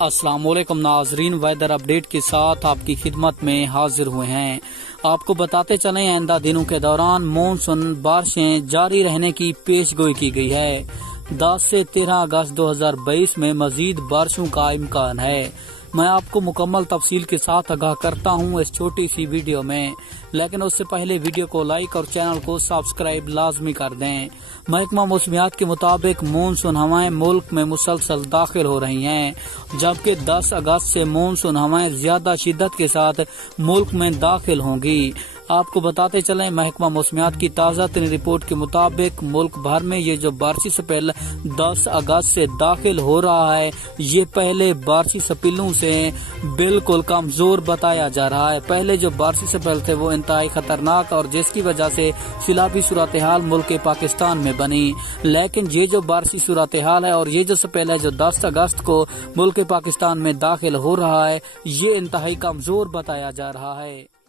अस्सलाम वालेकुम नाजरीन, वेदर अपडेट के साथ आपकी खिदमत में हाजिर हुए हैं। आपको बताते चलें आइंदा दिनों के दौरान मानसून बारिशें जारी रहने की पेशगोई की गई है। 10 से 13 अगस्त 2022 में मजीद बारिशों का इम्कान है। मैं आपको मुकम्मल तफसील के साथ आगाह करता हूं इस छोटी सी वीडियो में, लेकिन उससे पहले वीडियो को लाइक और चैनल को सब्सक्राइब लाजमी कर दें। महकमा मौसमियात के मुताबिक मानसून हवाएं मुल्क में मुसलसल दाखिल हो रही हैं, जबकि 10 अगस्त से मानसून हवाएं ज्यादा शिद्दत के साथ मुल्क में दाखिल होंगी। आपको बताते चलें महकमा मौसमियात की ताज़ा तरीन रिपोर्ट के मुताबिक मुल्क भर में ये जो बारिशी स्पेल 10 अगस्त से दाखिल हो रहा है, ये पहले बारिशी स्पेलों से बिल्कुल कमजोर बताया जा रहा है। पहले जो बारिशी स्पेल थे वो इंतहाई खतरनाक और जिसकी वजह से सैलाबी सूरत हाल मुल्क पाकिस्तान में बनी, लेकिन ये जो बारिशी सूरत हाल है और ये जो स्पेल है जो 10 अगस्त को मुल्क पाकिस्तान में दाखिल हो रहा है, ये इंतहाई कमजोर बताया जा रहा है।